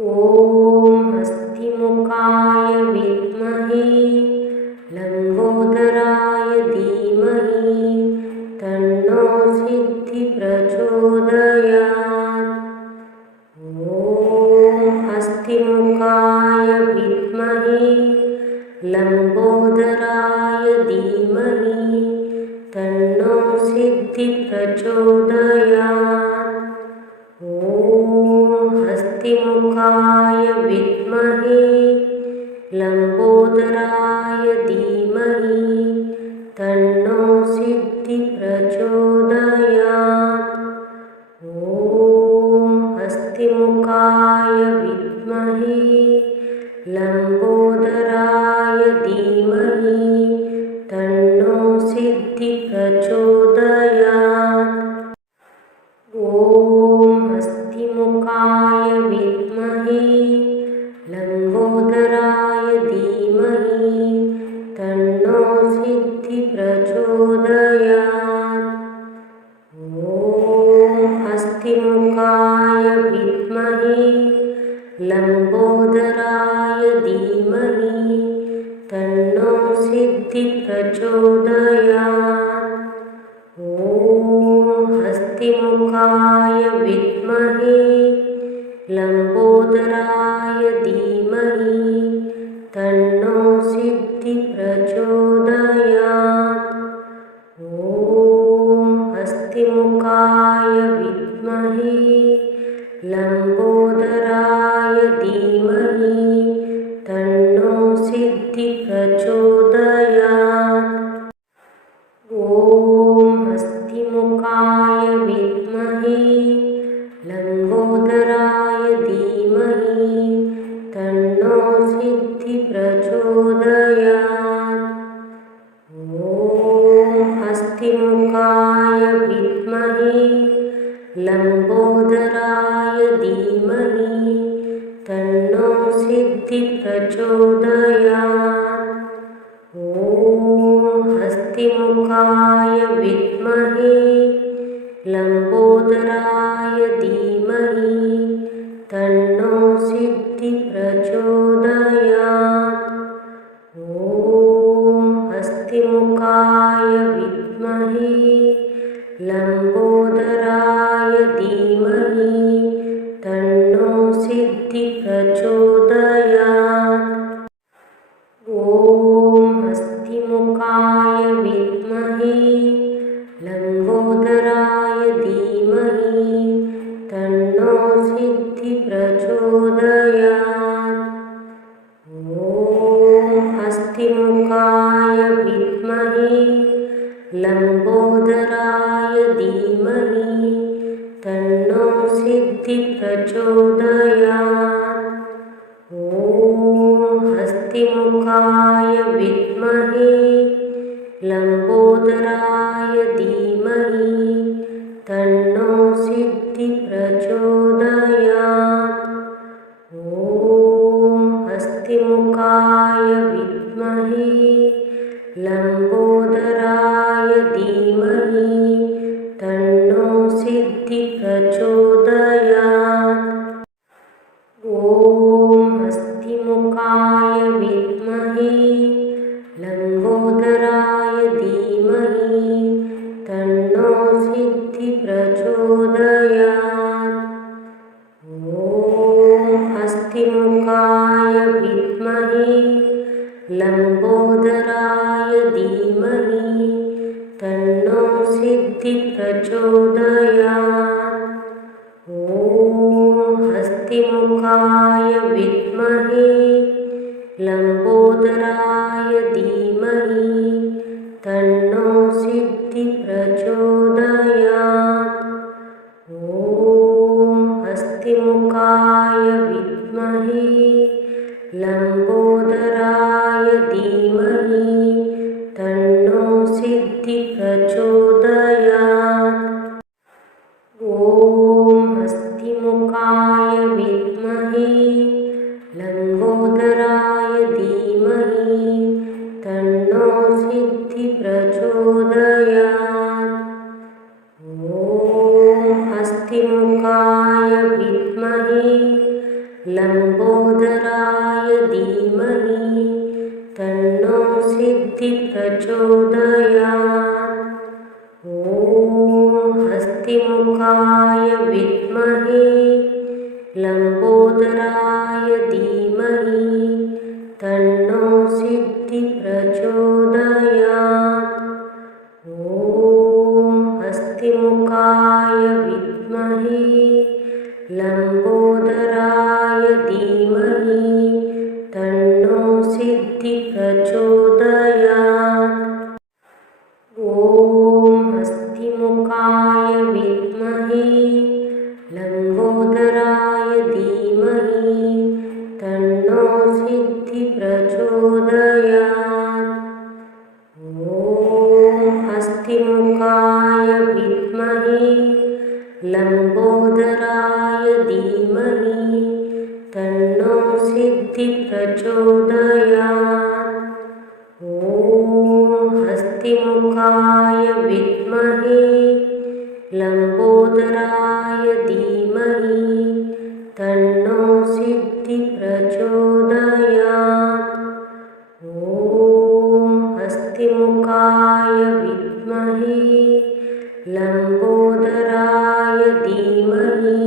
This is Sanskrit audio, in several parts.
ॐ हस्तिमुखाय विद्महे लम्बोदराय धीमहि तन्नो सिद्धिः प्रचोदयात्। ॐ हस्तिमुखाय विद्महे लम्बोदराय धीमहि तन्नो सिद्धिः प्रचोदयात्। ॐ हस्तिमुखाय विद्महे लम्बोदराय धीमहि तन्नो सिद्धिः प्रचोदयात्। ॐ हस्तिमुखाय विद्महे लम्बोदराय धीमहि तन्नो सिद्धिः प्रचोदयात्। ॐ हस्तिमुखाय विद्महे लम्बोदराय धीमहि तन्नो सिद्धिः प्रचोदयात्। ॐ हस्तिमुखाय विद्महे लम्बोदराय धीमहि तन्नो सिद्धिः प्रचोदयात्। ॐ हस्तिमुखाय विद्महे लम्बोदराय धीमहि तन्नो सिद्धिः प्रचोदयात्। ॐ हस्तिमुखाय विद्महे लम्बोदराय धीमहि तन्नो सिद्धिः प्रचोदयात्। ॐ हस्तिमुखाय विद्महे लम्बोदराय धीमहि तन्नो सिद्धिः प्रचोदयात्। ॐ हस्तिमुखाय विद्महे लम्बोदराय धीमहि तन्नो सिद्धिः प्रचोदयात्। ॐ हस्तिमुखाय विद्महे लम्बोदराय धीमहि तन्नो सिद्धिः प्रचोदयात्। ॐ हस्तिमुखाय विद्महे लम्बोदराय धीमहि तन्नो सिद्धिः प्रचोदयात्। ॐ हस्तिमुखाय विद्महे लम्बोदराय धीमहि तन्नो सिद्धिः प्रचोदयात्। ॐ हस्तिमुखाय विद्महे लम्बोदराय धीमहि तन्नो सिद्धिः प्रचोदयात्। ॐ हस्तिमुखाय विद्महे लम्बोदराय धीमहि तन्नो सिद्धिः प्रचोदयात्। ॐ हस्तिमुखाय विद्महे लम्बोदराय धीमहि तन्नो सिद्धिः प्रचोदयात्। ॐ हस्तिमुखाय विद्महे लम्बोदराय धीमहि तन्नो सिद्धिः प्रचोदयात्। ॐ हस्तिमुखाय विद्महे लम्बोदराय धीमहि तन्नो सिद्धिः प्रचोदयात्। ॐ हस्तिमुखाय विद्महे लम्बोदराय धीमहि तन्नो सिद्धिः प्रचोदयात्। ॐ हस्तिमुखाय विद्महे लम्बोदराय धीमहि तन्नो सिद्धिः प्रचोदयात्। ॐ हस्तिमुखाय विद्महे लम्बोदराय धीमहि तन्नो सिद्धिः प्रचोदयात्। ॐ हस्तिमुखाय विद्महे लम्बोदराय धीमहि तन्नो सिद्धिः प्रचोदयात्। ॐ हस्तिमुखाय विद्महे लम्बोदराय धीमहि तन्नो सिद्धिः प्रचोदयात्। ॐ हस्तिमुखाय विद्महे लम्बोदराय धीमहि तन्नो सिद्धिः प्रचोदयात्। ॐ हस्तिमुखाय विद्महे लम्बोदराय धीमहि तन्नो सिद्धिः प्रचोदयात्। ॐ हस्तिमुखाय विद्महे लम्बोदराय धीमहि तन्नो सिद्धिः प्रचोदयात्। ॐ हस्तिमुखाय विद्महे लम्बोदराय धीमहि तन्नो सिद्धिः प्रचोदयात्। ॐ हस्तिमुखाय विद्महे लम्बोदराय धीमहि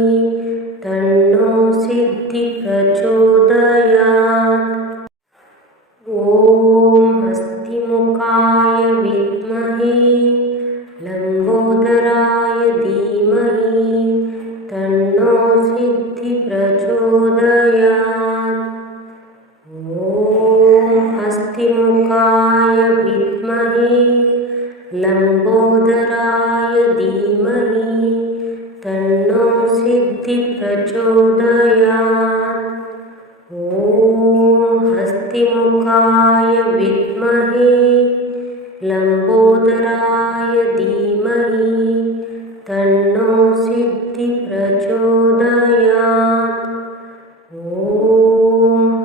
तन्नो सिद्धिः प्रचोदयात्। ॐ हस्तिमुखाय विद्महे लम्बोदराय धीमहि तन्नो सिद्धिः प्रचोदयात्। ॐ हस्तिमुखाय विद्महे लम्बोदराय धीमहि तन्नो सिद्धिः प्रचोदयात्। ॐ हस्तिमुखाय विद्महे लम्बोदराय धीमहि तन्नो सिद्धिः प्रचोदयात्। ॐ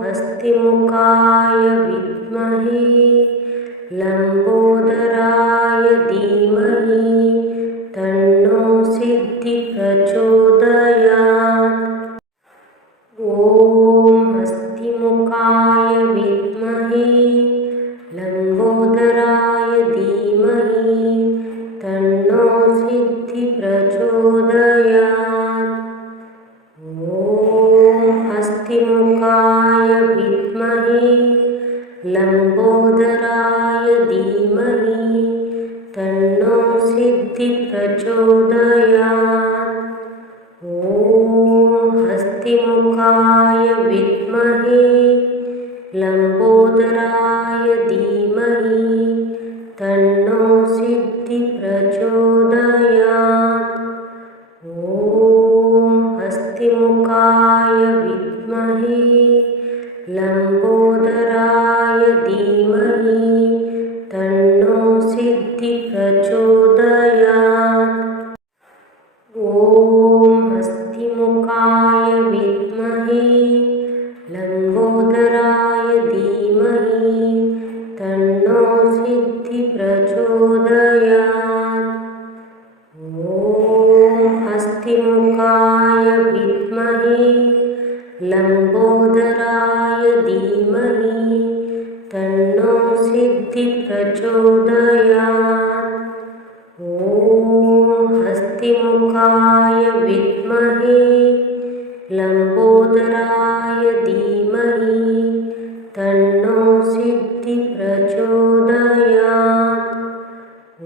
हस्तिमुखाय विद्महे लम्बोदराय धीमहि तन्नो सिद्धिः प्रचोदयात्। ॐ हस्तिमुखाय विद्महे लम्बोदराय धीमहि तन्नो सिद्धिः प्रचोदयात्। ॐ हस्तिमुखाय विद्महे लम्बोदराय धीमहि तन्नो सिद्धिः प्रचोदयात्। ॐ हस्तिमुखाय विद्महे लम्बोदराय धीमहि तन्नो सिद्धिः प्रचोदयात्। ॐ हस्तिमुखाय विद्महे लम्बोदराय धीमहि तन्नो सिद्धिः प्रचोदयात्। ॐ हस्तिमुखाय विद्महे लम्बोदराय धीमहि तन्नो सिद्धिः प्रचोदयात्। ॐ हस्तिमुखाय विद्महे लम्बोदराय धीमहि तन्नो सिद्धिः प्रचोदयात्। ॐ हस्तिमुखाय विद्महे लम्बोदराय धीमहि तन्नो सिद्धिः प्रचोदयात्। ॐ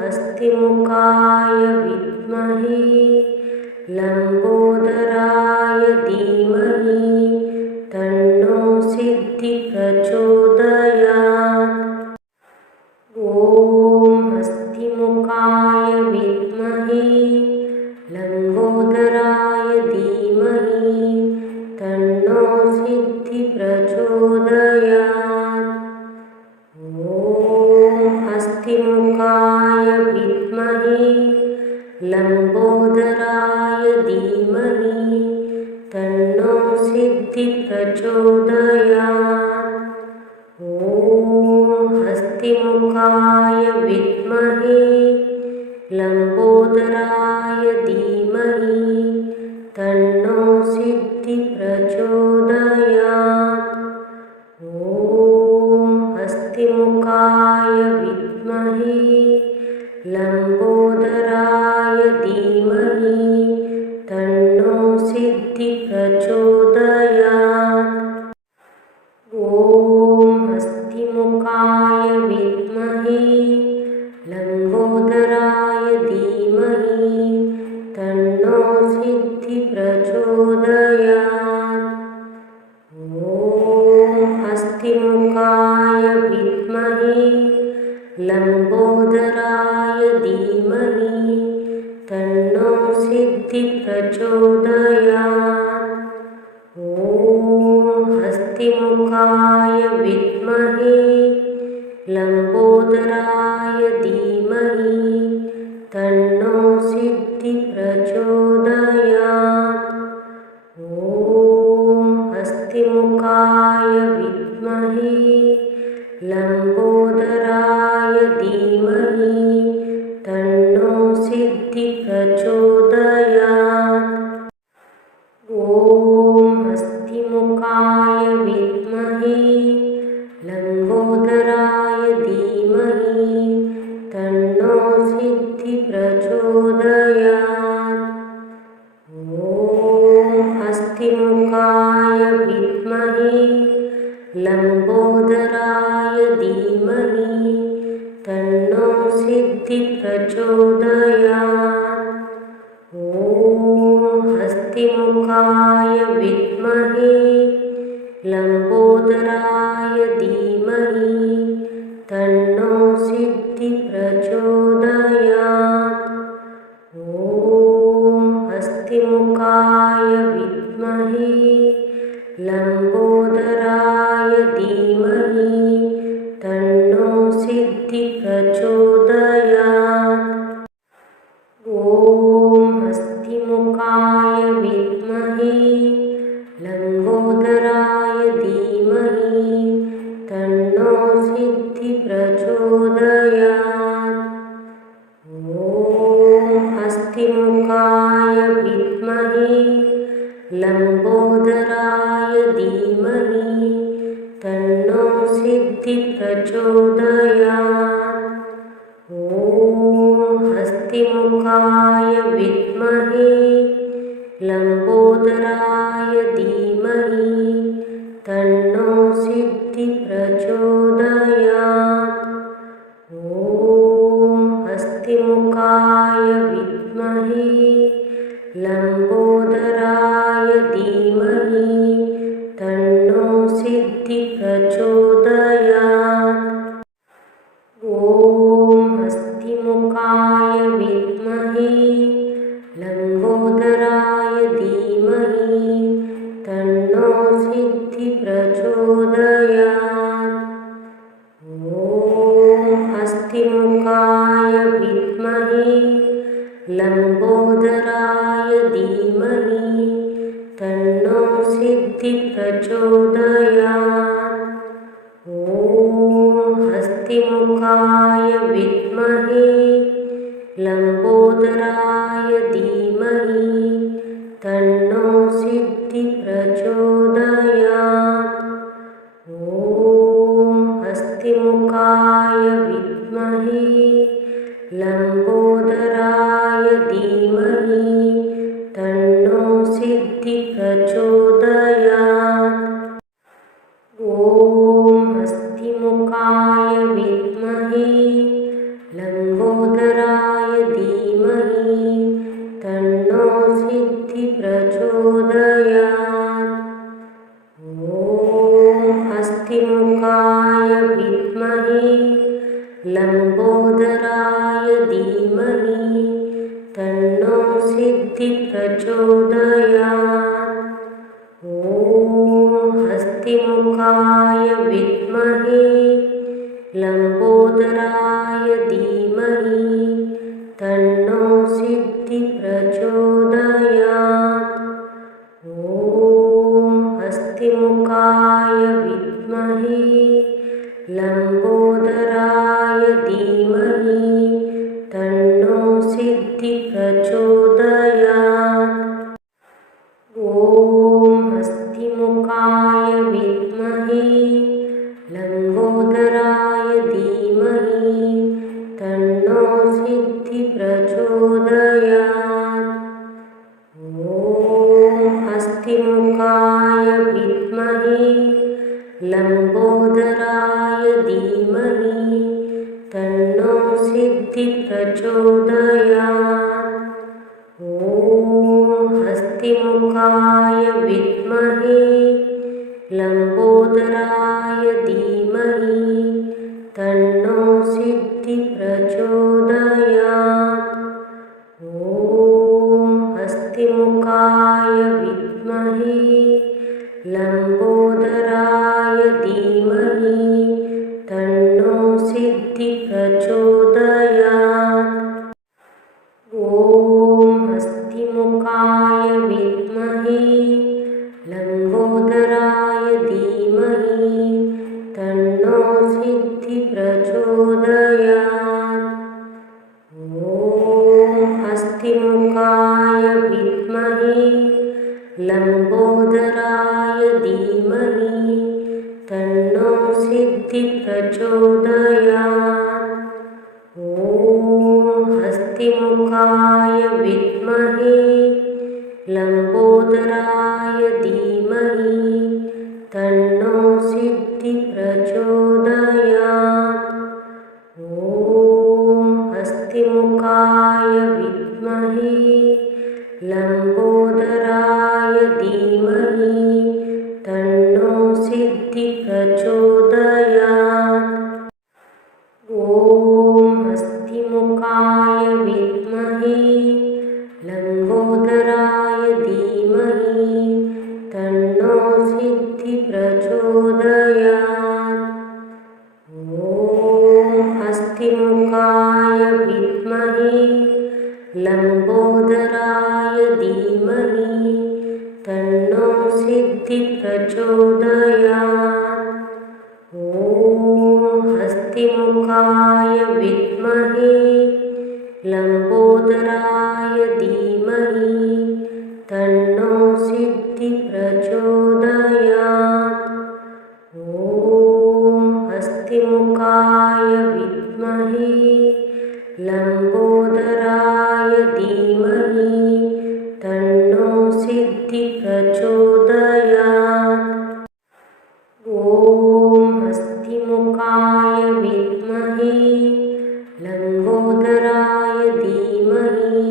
हस्तिमुखाय विद्महे लम्बोदराय धीमहि तन्नो सिद्धिः प्रचोदयात्। ॐ हस्तिमुखाय विद्महे लम्बोदराय धीमहि तन्नो सिद्धिः प्रचोदयात्। ॐ हस्तिमुखाय विद्महे लम्बोदराय धीमहि तन्नो सिद्धिः प्रचोदयात्। ॐ हस्तिमुखाय विद्महे लम्बोदराय धीमहि तन्नो सिद्धिप्रचोदयात्। ॐ हस्तिमुखाय विद्महे लम्बोदराय धीमहि तन्नो सिद्धिप्रचोदयात्। ॐ हस्तिमुखाय विद्महे लम्बोदराय धीमहि तन्नो सिद्धिप्रचोदयात्। ॐ हस्तिमुखाय विद्महे लम्बोदराय धीमहि तन्नो सिद्धिप्रचोदयात्। ॐ हस्तिमुखाय विद्महे लम्बोदराय धीमहि तन्नो सिद्धिप्रचोदयात्। ॐ हस्तिमुखाय विद्महे लम्बोदराय धीमहि तन्नो सिद्धिप्रचोदयात्। ॐ हस्तिमुखाय विद्महे लम्बोदराय धीमहि तन्नो सिद्धिप्रचोदयात्। ॐ हस्तिमुखाय विद्महे लम्बोदराय धीमहि तन्नो सिद्धिप्रचोदयात्। ॐ हस्तिमुखाय विद्महे लम्बोदराय धीमहि तन्नो सिद्धिप्रचोदयात्। ॐ हस्तिमुखाय विद्महे लम्बोदराय धीमहि तन्नो सिद्धिप्रचोदयात्। ॐ हस्तिमुखाय विद्महे लम्बोदराय धीमहि तन्नो सिद्धिप्रचोदयात्। ॐ हस्तिमुखाय विद्महे लम्बोदराय धीमहि तन्नो सिद्धिप्रचोदयात्। ॐ हस्तिमुखाय विद्महे लम्बोदराय धीमहि तन्नो सिद्धिप्रचोदयात्। ॐ हस्तिमुखाय विद्महे लम्बोदराय धीमहि तन्नो सिद्धिप्रचोदयात्। ॐ हस्तिमुखाय विद्महे लम्बोदराय धीमहि तन्नो सिद्धिप्रचोदयात्। ॐ हस्तिमुखाय विद्महे लम्बोदराय धीमहि तन्नो सिद्धिप्रचोदयात्। ॐ हस्तिमुखाय विद्महे लम्बोदराय धीमहि तन्नो सिद्धिप्रचोदयात्। ॐ हस्तिमुखाय विद्महे लम्बोदराय धीमहि तन्नो सिद्धिप्रचोदयात्। ॐ हस्तिमुखाय विद्महे लम्बोदराय धीमहि तन्नो सिद्धिप्रचोदयात्। ॐ हस्तिमुखाय विद्महे लम्बोदराय धीमहि तन्नो सिद्धिप्रचोदयात्। ॐ हस्तिमुखाय विद्महे लम्बोदराय धीमहि तन्नो सिद्धिप्रचोदयात्। ॐ हस्तिमुखाय विद्महे लम्बोदराय धीमहि तन्नो सिद्धिप्रचोदयात्। ॐ हस्तिमुखाय विद्महे लम्बोदराय धीमहि तन्नो सिद्धिः प्रचोदयात्। ॐ हस्तिमुखाय विद्महे लम्बोदराय धीमहि तन्नो सिद्धिः प्रचोदयात्। ॐ हस्तिमुखाय विद्महे लम्बोदराय धीमहि तन्नो सिद्धिः प्रचोदयात्। ॐ हस्तिमुखाय विद्महे लम्बोदराय धीमहि तन्नो सिद्धिः प्रचोदयात्। ॐ हस्तिमुखाय विद्महे लम्बोदराय धीमहि तन्नो सिद्धिः प्रचोदयात्। ॐ हस्तिमुखाय विद्महे लम्बोदराय धीमहि तन्नो सिद्धिः प्रचोदयात्। ॐ हस्तिमुखाय विद्महे लम्बोदराय धीमहि तन्नो सिद्धिः प्रचोदयात्। ॐ हस्तिमुखाय विद्महे लम्बोदराय धीमहि तन्नो सिद्धिः प्रचोदयात्। ॐ हस्तिमुखाय विद्महे लम्बोदराय धीमहि तन्नो सिद्धिः प्रचोदयात्। ॐ हस्तिमुखाय विद्महे लम्बोदराय धीमहि तन्नो सिद्धिः प्रचोदयात्। ॐ हस्तिमुखाय विद्महे लम्बोदराय धीमहि तन्नो सिद्धिः प्रचोदयात्। ॐ हस्तिमुखाय विद्महे लम्बोदराय धीमहि तन्नो सिद्धिः प्रचोदयात्। ॐ हस्तिमुखाय विद्महे लम्बोदराय धीमहि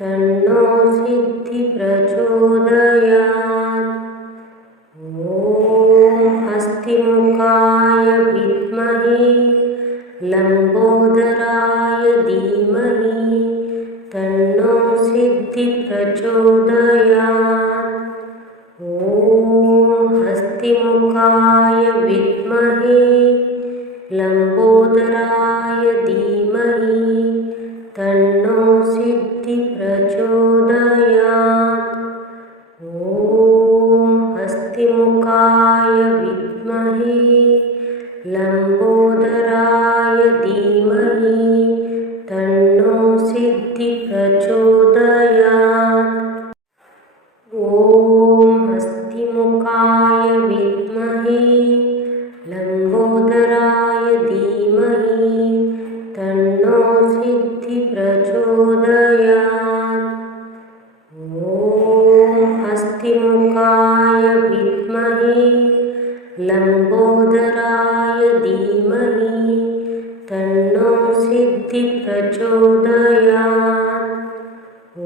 तन्नो सिद्धिः प्रचोदयात्। ॐ हस्तिमुखाय विद्महे लम्बोदराय धीमहि तन्नो सिद्धिः प्रचोदयात्। ॐ हस्तिमुखाय विद्महे लम्बोदराय धीमहि तन्नो सिद्धिः प्रचोदयात्। ॐ हस्तिमुखाय विद्महे लम्बोदराय धीमहि तन्नो सिद्धिः प्रचोदयात्। ॐ हस्तिमुखाय विद्महे लम्बोदराय धीमहि तन्नो सिद्धिः प्रचोदयात्। ॐ हस्तिमुखाय विद्महे लम्बोदराय धीमहि तन्नो सिद्धिः प्रचोदयात्। ॐ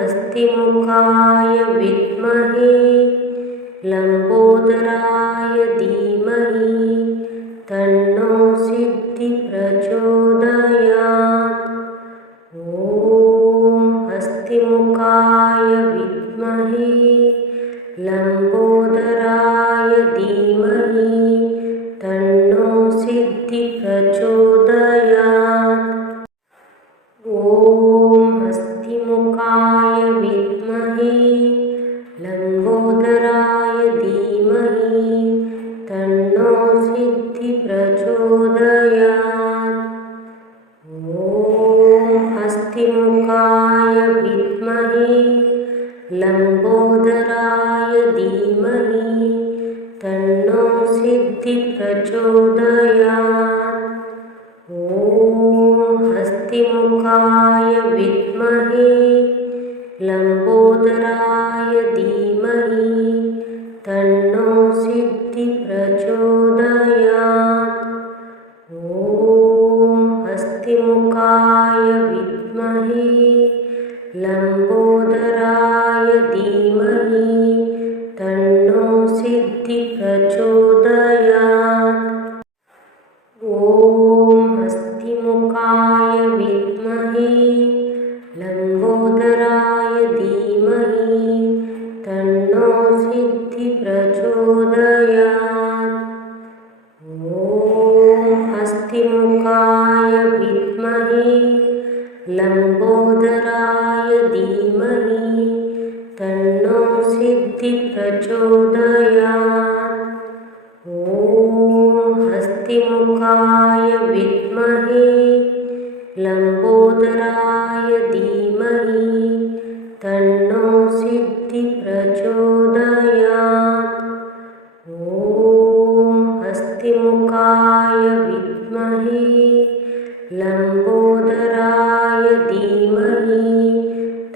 हस्तिमुखाय विद्महे लम्बोदराय धीमहि तन्नो सिद्धिः प्रचोदयात्। ॐ हस्तिमुखाय विद्महे लम्बोदराय धीमहि तन्नो सिद्धिः प्रचोदयात्। ॐ हस्तिमुखाय विद्महे लम्बोदराय धीमहि तन्नो सिद्धिः प्रचोदयात्। लम्बोदराय धीमहि तन्नो सिद्धिः प्रचोदयात्। ॐ हस्तिमुखाय विद्महे लम्बोदराय धीमहि तन्नो सिद्धिः प्रचोदयात्। ॐ हस्तिमुखाय विद्महे लम्बोदराय धीमहि तन्नो सिद्धिः प्रचोदयात्। ॐ हस्तिमुखाय विद्महे लम्बोदराय धीमहि तन्नो सिद्धिः प्रचोदयात्। ॐ हस्तिमुखाय विद्महे लम्बोदराय धीमहि तन्नो सिद्धिः प्रचोदयात्। ॐ हस्तिमुखाय विद्महे लम्बोदराय धीमहि तन्नो सिद्धिः प्रचोदयात्। ॐ हस्तिमुखाय विद्महे लम्बोदराय धीमहि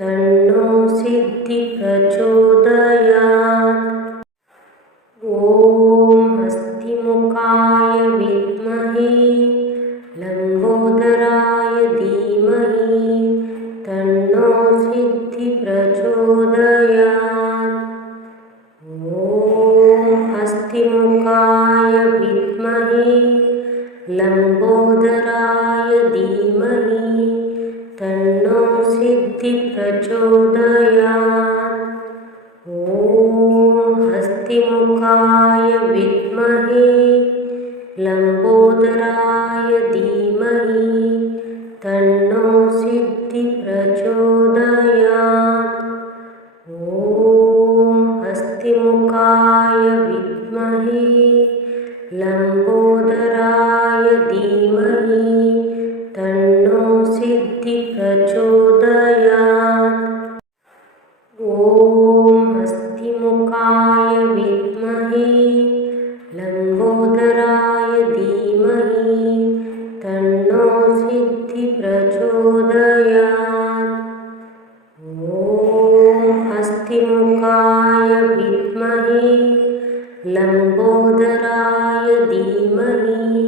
तन्नो सिद्धिः प्रचोदयात्। ॐ हस्तिमुखाय विद्महे लम्बोदराय धीमहि तन्नो सिद्धिः प्रचोदयात्। ॐ हस्तिमुखाय विद्महे लम्बोदराय धीमहि तन्नो सिद्धिः प्रचोदयात्। ॐ हस्तिमुखाय विद्महे लम्बोदराय धीमहि तन्नो सिद्धिः प्रचोदयात्। ॐ हस्तिमुखाय विद्महे लम्बोदराय धीमहि तन्नो सिद्धिः प्रचोदयात्। ॐ हस्तिमुखाय विद्महे लम्बोदराय धीमहि तन्नो सिद्धिः प्रचोदयात्। ॐ हस्तिमुखाय विद्महे लम्बोदराय धीमहि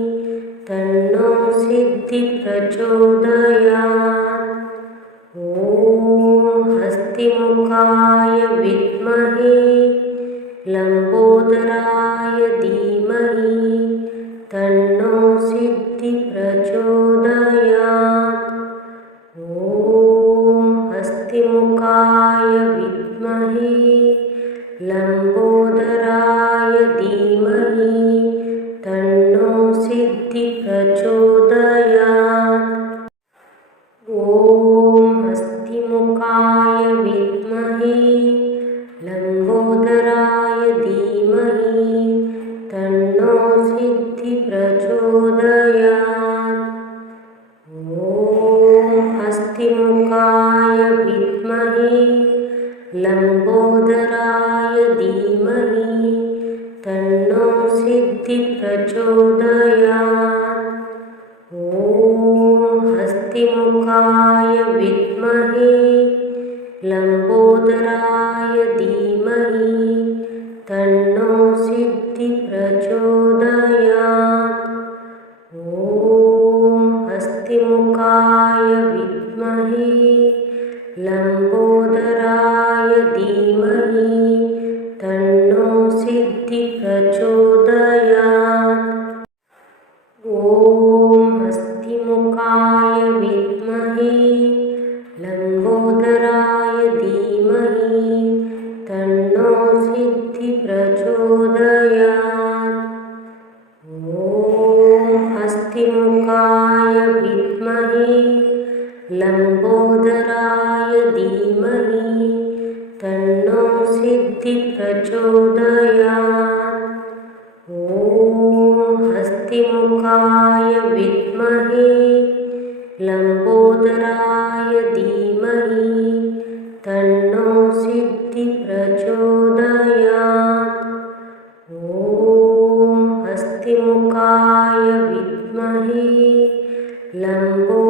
तन्नो सिद्धिः प्रचोदयात्। ॐ हस्तिमुखाय विद्महे लम्बोदराय धीमहि तन्नो सिद्धिः प्रचोदयात्। ॐ हस्तिमुखाय विद्महे लम्बोदराय धीमहि तन्नो सिद्धिः प्रचोदयात्। ॐ हस्तिमुखाय विद्महे लम्बोदराय धीमहि तन्नो सिद्धिः प्रचोदयात्। ॐ हस्तिमुखाय विद्महे लम्बोदराय धीमहि तन्नो सिद्धिः प्रचोदयात्। ॐ हस्तिमुखाय विद्महे लम्बोदराय धीमहि तन्नो सिद्धिः प्रचोदयात्। ॐ हस्तिमुखाय विद्महे लम्बोदराय धीमहि तन्नो सिद्धिः प्रचोदयात्। ॐ हस्तिमुखाय विद्महे लम्बोदराय धीमहि तन्नो सिद्धिः प्रचोदयात्। ॐ हस्तिमुखाय विद्महे लम्बोदराय धीमहि तन्नो सिद्धिः प्रचोदयात्। ॐ हस्तिमुखाय विद्महे लम्बोदराय धीमहि तन्नो सिद्धिः प्रचोदयात्। प्रचोदयात्। ॐ हस्तिमुखाय विद्महे लम्बोदराय